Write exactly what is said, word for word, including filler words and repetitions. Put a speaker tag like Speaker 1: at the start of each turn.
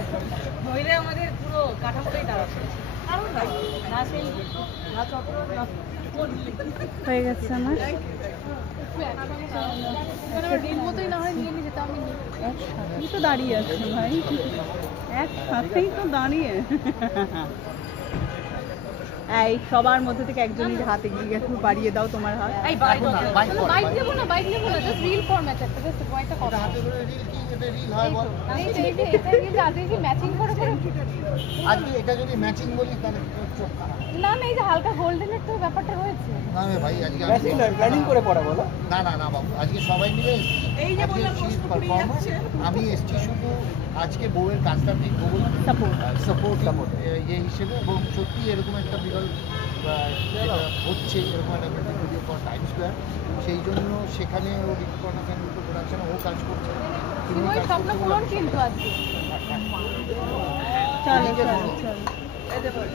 Speaker 1: নইলে আমাদের পুরো কাঠামোটাই তারা কারণ না সেই না চক্র না
Speaker 2: হয়ে গেছে আমার
Speaker 1: রিল মতোই না হয় নিয়ে নিয়ে যেতে আমি
Speaker 2: একসাথেই তো দাঁড়িয়ে আছে ভাই, একসাথেই তো দাঁড়িয়ে। এই সবার মধ্যে থেকে একজনের হাতে গিয়ে একটু বাড়িয়ে দাও তোমার হাত।
Speaker 1: এই বাইক বাইক নেবো না বাইক নেবো না জাস্ট রিল ফরম্যাট একটা জাস্ট কয়েকটা কথা
Speaker 3: হাতে করে রিল কি এটা রিল হয় বল?
Speaker 1: এই যে এটা কিন্তু আজকে কি ম্যাচিং করে করে
Speaker 3: আজকে এটা যদি ম্যাচিং বলি তাহলে চোখ খারাপ।
Speaker 1: না না এই যে হালকা গোল্ডেনের তো ব্যাপারটা রয়েছে
Speaker 3: না রে ভাই আজকে
Speaker 4: ম্যাচিং নয়, প্ল্যানিং করে পড়া বলো।
Speaker 3: না না না বাবু আজকে সবাই মিলে
Speaker 1: এই যে বললাম প্রশ্ন করে
Speaker 3: পারফরম্যান্স। আমি এসছি শুধু আজকে বউয়ের কাজটা ঠিক বউল
Speaker 2: সাপোর্ট
Speaker 3: সাপোর্ট সাপোর্ট ইয়ে হিসেবে, এবং সত্যি এরকম একটা বিরল আহ, যেটা হচ্ছে এরকম একটা ভিডিও ফর টাইম স্কোয়ার, সেই জন্য সেখানে ও ঋতুপর্ণা ফ্যামিলি প্রোডাকশনে ও কাজ করছে। তিনি
Speaker 1: ওই
Speaker 3: কাজ
Speaker 1: স্বপ্ন
Speaker 3: করছে
Speaker 1: পূরণ কিন্তু আজকে
Speaker 2: চলো চলো চলো।